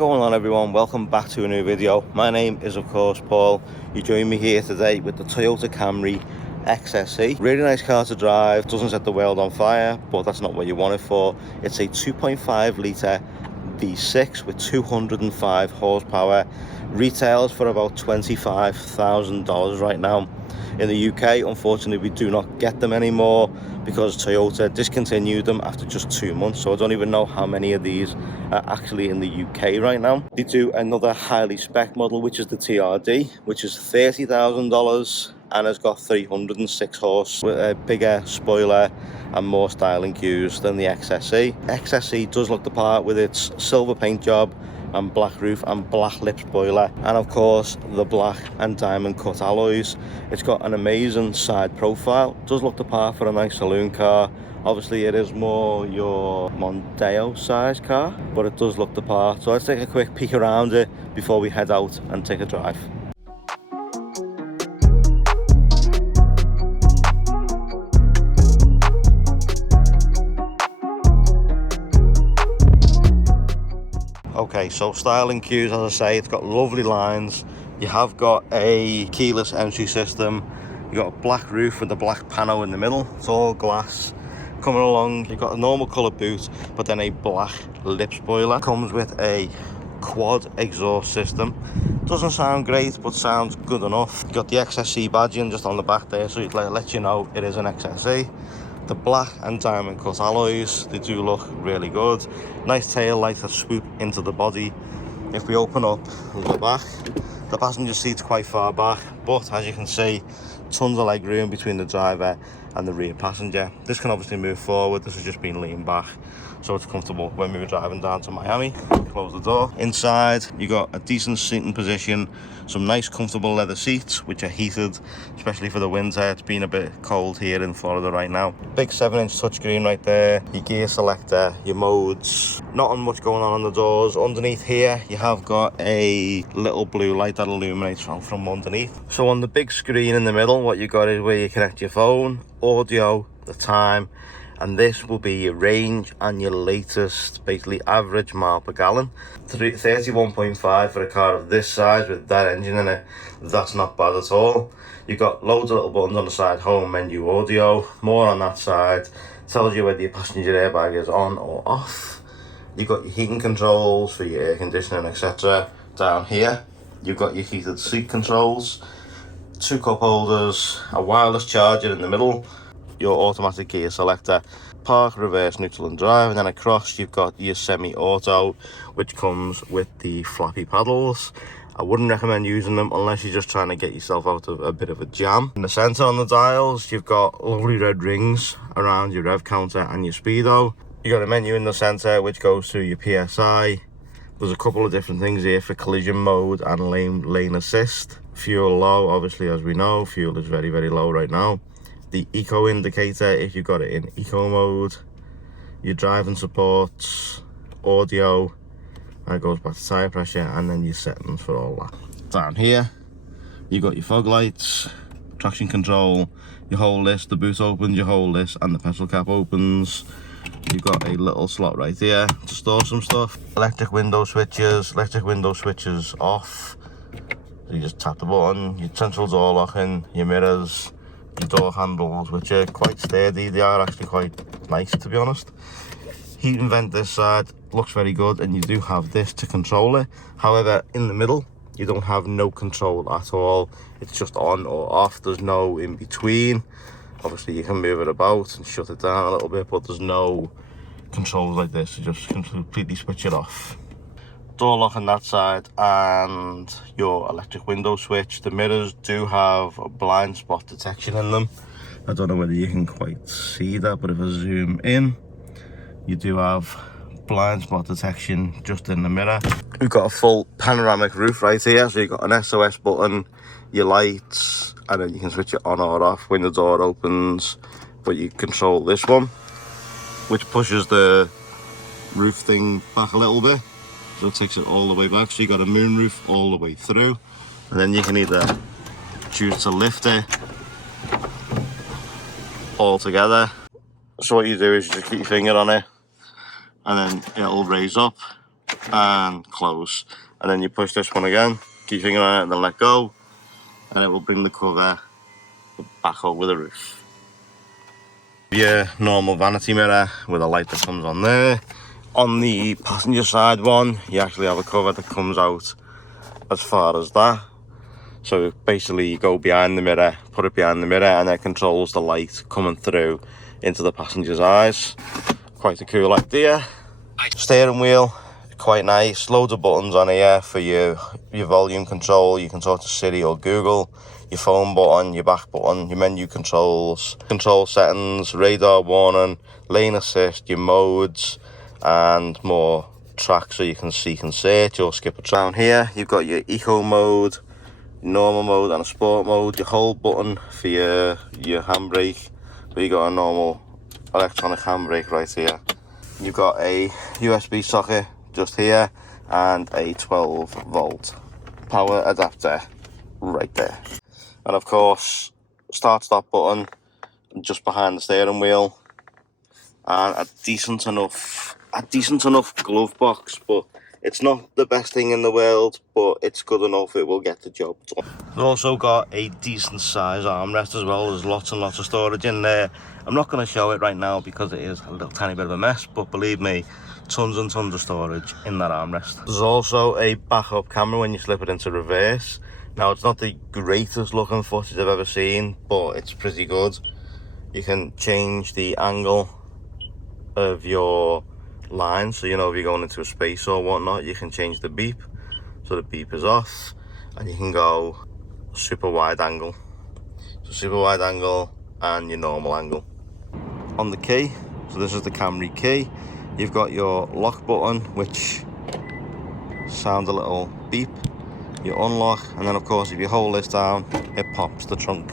going on, everyone? Welcome back to a new video. My name is of course Paul. You join me here today with the Toyota Camry XSE. Really nice car to drive, doesn't set the world on fire, but that's not what you want it for. It's a 2.5 litre V6 with 205 horsepower. Retails for about $25,000 right now. In the UK, unfortunately, we do not get them anymore because Toyota discontinued them after just 2 months. So I don't even know how many of these are actually in the UK right now. They do another highly spec model, which is the TRD, which is $30,000 and has got 306 horse with a bigger spoiler and more styling cues than the XSE. XSE does look the part with its silver paint job and black roof and black lip spoiler, and of course the black and diamond cut alloys. It's got an amazing side profile, does look the part for a nice saloon car. Obviously it is more your Mondeo size car, but it does look the part. So let's take a quick peek around it before we head out and take a drive. Okay, so styling cues, as I say, it's got lovely lines. You have got a keyless entry system. You got a black roof with a black pano in the middle. It's all glass. Coming along, you've got a normal colour boot, but then a black lip spoiler. Comes with a quad exhaust system. Doesn't sound great, but sounds good enough. You got the XSE badging just on the back there, so it lets you know it is an XSE. The black and diamond cut alloys, they do look really good. Nice tail lights that swoop into the body. If we open up the back, the passenger seat's quite far back, but as you can see, tons of leg room between the driver and the rear passenger. This can obviously move forward. This has just been leaned back, so it's comfortable when we were driving down to Miami. Close the door. Inside, you got a decent seating position, some nice comfortable leather seats which are heated, especially for the winter. It's been a bit cold here in Florida right now. Big 7-inch touchscreen right there, your gear selector, your modes. Not much going on the doors. Underneath here you have got a little blue light that illuminates from underneath. So on the big screen in the middle, what you got is where you connect your phone, audio, the time, and this will be your range and your latest basically average mile per gallon. 31.5 for a car of this size with that engine in it. That's not bad at all. You've got loads of little buttons on the side, home, menu, audio, more on that side. Tells you whether your passenger airbag is on or off. You've got your heating controls for your air conditioning, etc. Down here you've got your heated seat controls, 2 cup holders, a wireless charger in the middle, your automatic gear selector, park, reverse, neutral and drive, and then across you've got your semi-auto, which comes with the flappy paddles. I wouldn't recommend using them unless you're just trying to get yourself out of a bit of a jam. In the centre on the dials, you've got lovely red rings around your rev counter and your speedo. You got a menu in the centre which goes through your PSI. There's a couple of different things here for collision mode and lane assist. Fuel low, obviously, as we know, fuel is very, very low right now. The eco indicator if you've got it in eco mode, your driving support, audio, and it goes back to tire pressure, and then your settings for all that. Down here you've got your fog lights, traction control, your hold list, the boot opens, your hold list, and the petrol cap opens. You've got a little slot right here to store some stuff. Electric window switches off, so you just tap the button. Your central door locking, your mirrors, your door handles, which are quite sturdy. They are actually quite nice, to be honest. Heating vent this side looks very good, and you do have this to control it. However, in the middle you don't have no control at all. It's just on or off. There's no in between. Obviously you can move it about and shut it down a little bit, but there's no controls like this. You just completely switch it off. Door lock on that side and your electric window switch. The mirrors do have a blind spot detection in them. I don't know whether you can quite see that, but if I zoom in, you do have blind spot detection just in the mirror. We've got a full panoramic roof right here, so you've got an SOS button, your lights, and then you can switch it on or off when the door opens. But you control this one, which pushes the roof thing back a little bit, so it takes it all the way back. So you got a moon roof all the way through, and then you can either choose to lift it all together. So what you do is you just keep your finger on it, and then it'll raise up, and close. And then you push this one again, keep your finger on it and then let go, and it will bring the cover back over the roof. Your normal vanity mirror with a light that comes on there. On the passenger side one, you actually have a cover that comes out as far as that. So basically you go behind the mirror, put it behind the mirror, and it controls the light coming through into the passenger's eyes. Quite a cool idea. Steering wheel, quite nice. Loads of buttons on here for your volume control. You can talk to Siri or Google. Your phone button, your back button, your menu controls, control settings, radar warning, lane assist, your modes, and more tracks so you can seek and search or skip a track. Down here you've got your eco mode, normal mode and a sport mode. Your hold button for your handbrake, but you got a normal electronic handbrake right here. You've got a USB socket just here and a 12-volt power adapter right there. And of course, start stop button just behind the steering wheel, and a decent enough glove box, but it's not the best thing in the world, but it's good enough. It will get the job done. It's also got a decent size armrest as well. There's lots and lots of storage in there. I'm not going to show it right now because it is a little tiny bit of a mess, but believe me, tons and tons of storage in that armrest. There's also a backup camera when you slip it into reverse. Now, it's not the greatest looking footage I've ever seen, but it's pretty good. You can change the angle of your line, so you know if you're going into a space or whatnot, you can change the beep, so the beep is off, and you can go super wide angle. So super wide angle and your normal angle. On the key, so this is the Camry key, you've got your lock button, which sounds a little beep. You unlock, and then of course if you hold this down, it pops the trunk.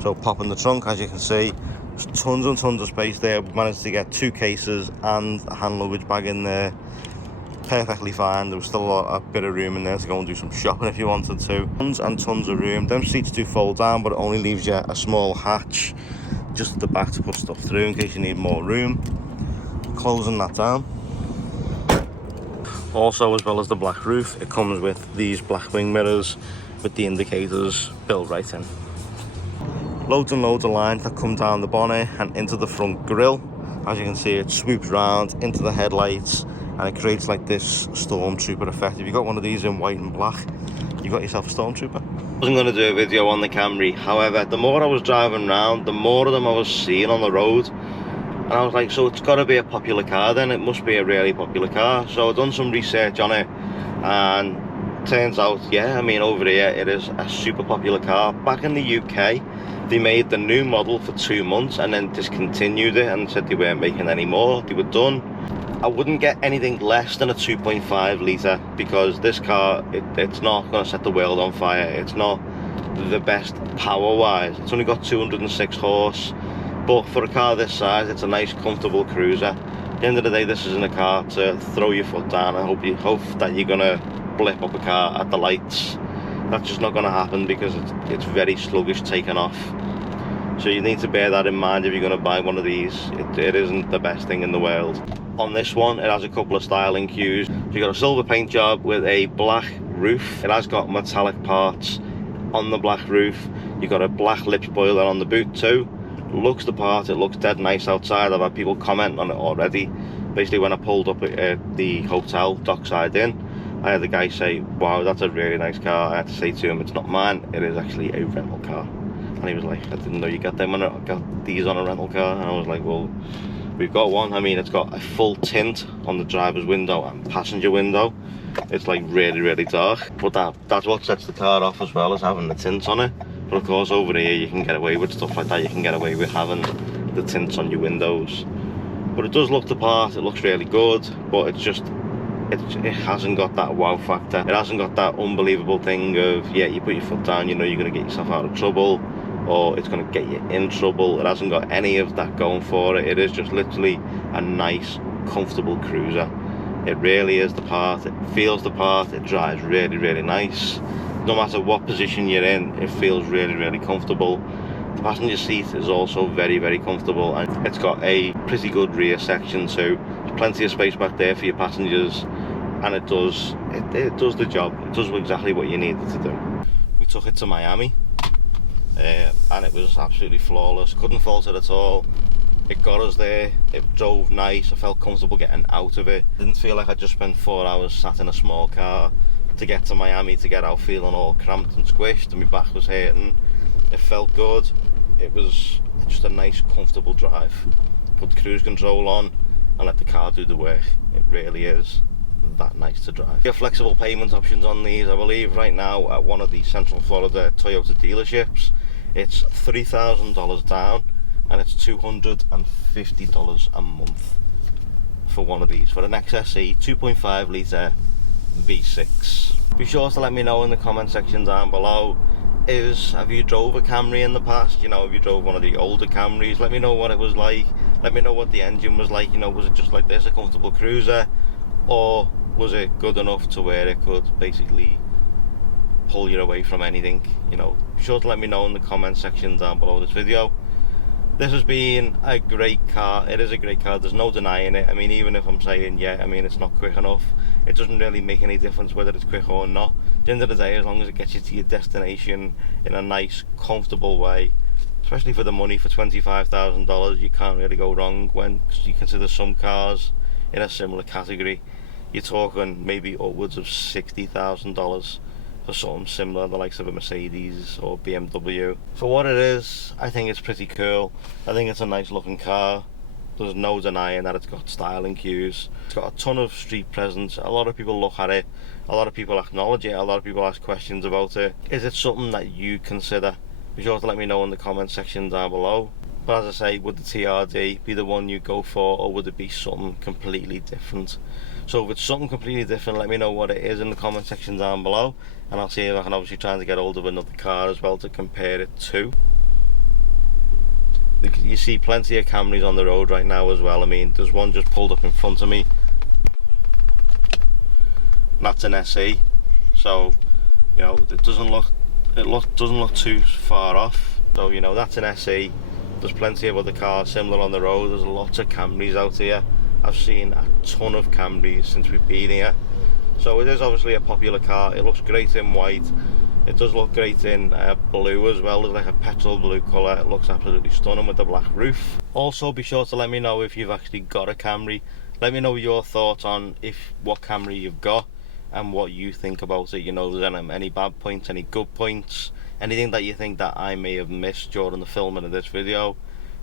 So popping the trunk, as you can see, there's tons and tons of space there. We managed to get 2 cases and a hand luggage bag in there perfectly fine. There was still a bit of room in there to go and do some shopping if you wanted to. Tons and tons of room. Them seats do fold down, but it only leaves you a small hatch just at the back to put stuff through in case you need more room. Closing that down. Also, as well as the black roof, it comes with these black wing mirrors with the indicators built right in. Loads and loads of lines that come down the bonnet and into the front grille. As you can see, it swoops round into the headlights and it creates like this stormtrooper effect. If you've got one of these in white and black, you've got yourself a stormtrooper. I wasn't going to do a video on the Camry, however, the more I was driving around, the more of them I was seeing on the road. And I was like, so it's got to be a popular car then, it must be a really popular car. So I've done some research on it, and turns out, yeah, I mean, over here it is a super popular car. Back in the UK, they made the new model for 2 months and then discontinued it and said they weren't making any more, they were done. I wouldn't get anything less than a 2.5 litre because this car, it's not going to set the world on fire. It's not the best power wise. It's only got 206 horse. But for a car this size, it's a nice, comfortable cruiser. At the end of the day, this isn't a car to throw your foot down and hope that you're gonna blip up a car at the lights. That's just not gonna happen because it's very sluggish taking off. So you need to bear that in mind if you're gonna buy one of these. It isn't the best thing in the world. On this one, it has a couple of styling cues. So you've got a silver paint job with a black roof. It has got metallic parts on the black roof. You've got a black lip spoiler on the boot too. Looks the part, it looks dead nice outside. I've had people comment on it already. Basically, when I pulled up at the hotel dockside inn, I had the guy say, wow, that's a really nice car. I had to say to him, it's not mine, it is actually a rental car. And he was like, I didn't know you got these on a rental car. And I was like, well, we've got one. I mean, it's got a full tint on the driver's window and passenger window. It's like really, really dark, but that's what sets the car off as well, as having the tints on it. But of course, over here you can get away with stuff like that. You can get away with having the tints on your windows. But it does look the part, it looks really good, but it hasn't got that wow factor. It hasn't got that unbelievable thing of, yeah, you put your foot down, you know you're going to get yourself out of trouble, or it's going to get you in trouble. It hasn't got any of that going for it. It is just literally a nice, comfortable cruiser. It really is the part, it feels the part, it drives really, really nice. No matter what position you're in, it feels really, really comfortable. The passenger seat is also very, very comfortable, and it's got a pretty good rear section too. There's plenty of space back there for your passengers. and it does the job. It does exactly what you need it to do. We took it to Miami, and it was absolutely flawless. Couldn't fault it at all. It got us there. It drove nice. I felt comfortable getting out of it. Didn't feel like I just spent 4 hours sat in a small car to get to Miami, to get out feeling all cramped and squished and my back was hurting. It felt good. It was just a nice, comfortable drive. Put the cruise control on and let the car do the work. It really is that nice to drive. You have flexible payment options on these. I believe right now at one of the Central Florida Toyota dealerships, it's $3,000 down and it's $250 a month for one of these, for an XSE 2.5 litre V6. Be sure to let me know in the comment section down below, have you drove a Camry in the past? You know, have you drove one of the older Camrys? Let me know what it was like. Let me know what the engine was like. You know, was it just like this, a comfortable cruiser, or was it good enough to where it could basically pull you away from anything? You know, be sure to let me know in the comment section down below this video. This has been a great car. It is a great car, there's no denying it. I mean, even if I'm saying, yeah, I mean, it's not quick enough, it doesn't really make any difference whether it's quick or not. At the end of the day, as long as it gets you to your destination in a nice, comfortable way, especially for the money, for $25,000, you can't really go wrong. When you consider some cars in a similar category, you're talking maybe upwards of $60,000 for something similar, the likes of a Mercedes or BMW. For what it is, I think it's pretty cool. I think it's a nice looking car. There's no denying that it's got styling cues. It's got a ton of street presence. A lot of people look at it, a lot of people acknowledge it, a lot of people ask questions about it. Is it something that you consider? Be sure to let me know in the comment section down below. But as I say, would the TRD be the one you go for, or would it be something completely different? So if it's something completely different, let me know what it is in the comment section down below, and I'll see if I can obviously try to get hold of another car as well to compare it to. You see plenty of Camrys on the road right now as well. I mean, there's one just pulled up in front of me. That's an SE, so you know it doesn't look too far off. So you know that's an SE. There's plenty of other cars similar on the road. There's lots of Camrys out here. I've seen a ton of Camrys since we've been here. So it is obviously a popular car. It looks great in white. It does look great in blue as well. Looks like a petrol blue colour. It looks absolutely stunning with the black roof. Also, be sure to let me know if you've actually got a Camry. Let me know your thoughts on what Camry you've got and what you think about it. You know, there's any bad points, any good points, anything that you think that I may have missed during the filming of this video.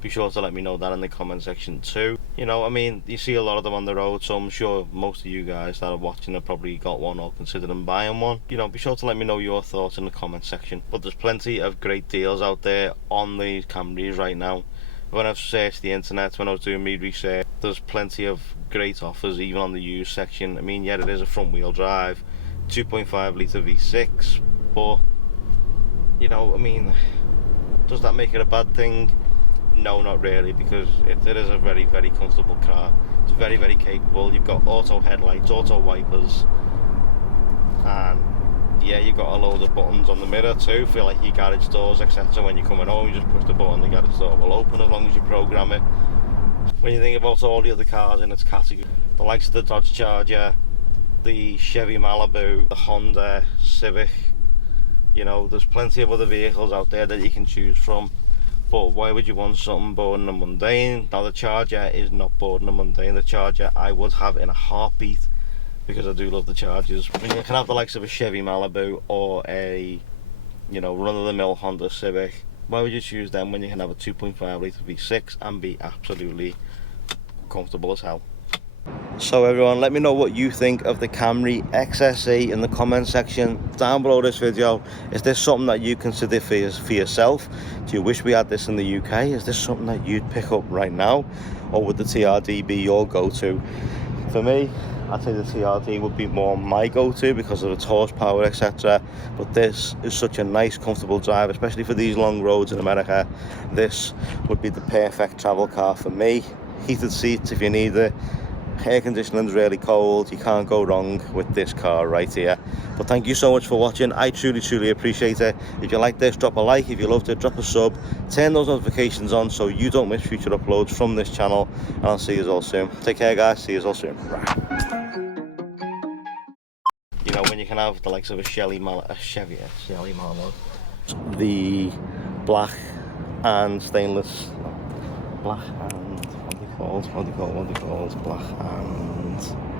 Be sure to let me know that in the comment section too. You know, I mean, you see a lot of them on the road, so I'm sure most of you guys that are watching have probably got one or considering buying one. You know, be sure to let me know your thoughts in the comment section. But there's plenty of great deals out there on these Camrys right now. When I've searched the internet, when I was doing my research, there's plenty of great offers even on the used section. I mean, yeah, it is a front wheel drive 2.5 litre V6, but you know, I mean, does that make it a bad thing? No, not really, because it is a very, very comfortable car. It's very, very capable. You've got auto headlights, auto wipers, and yeah, you've got a load of buttons on the mirror too for like your garage doors, etc. When you're coming home, you just push the button, the garage door will open as long as you program it. When you think about all the other cars in its category, the likes of the Dodge Charger, the Chevy Malibu, the Honda Civic, you know, there's plenty of other vehicles out there that you can choose from. But why would you want something boring and mundane? Now the Charger is not boring and mundane. The Charger I would have in a heartbeat, because I do love the Chargers. I mean, you can have the likes of a Chevy Malibu or a, you know, run-of-the-mill Honda Civic. Why would you choose them when you can have a 2.5 litre V6 and be absolutely comfortable as hell? So everyone, let me know what you think of the Camry XSE in the comment section down below this video. Is this something that you consider for yourself? Do you wish we had this in the UK? Is this something that you'd pick up right now? Or would the TRD be your go-to? For me, I'd say the TRD would be more my go-to because of its horsepower, etc. But this is such a nice, comfortable drive, especially for these long roads in America. This would be the perfect travel car for me. Heated seats if you need it. Air conditioning's really cold. You can't go wrong with this car right here. But thank you so much for watching. I truly appreciate it. If you like this, drop a like. If you loved it, drop a sub. Turn those notifications on so you don't miss future uploads from this channel, and I'll see you all soon. Take care guys, see you all soon. know, when you can have the likes of a Shelly Malibu, the black and stainless, black and, what do you call, black and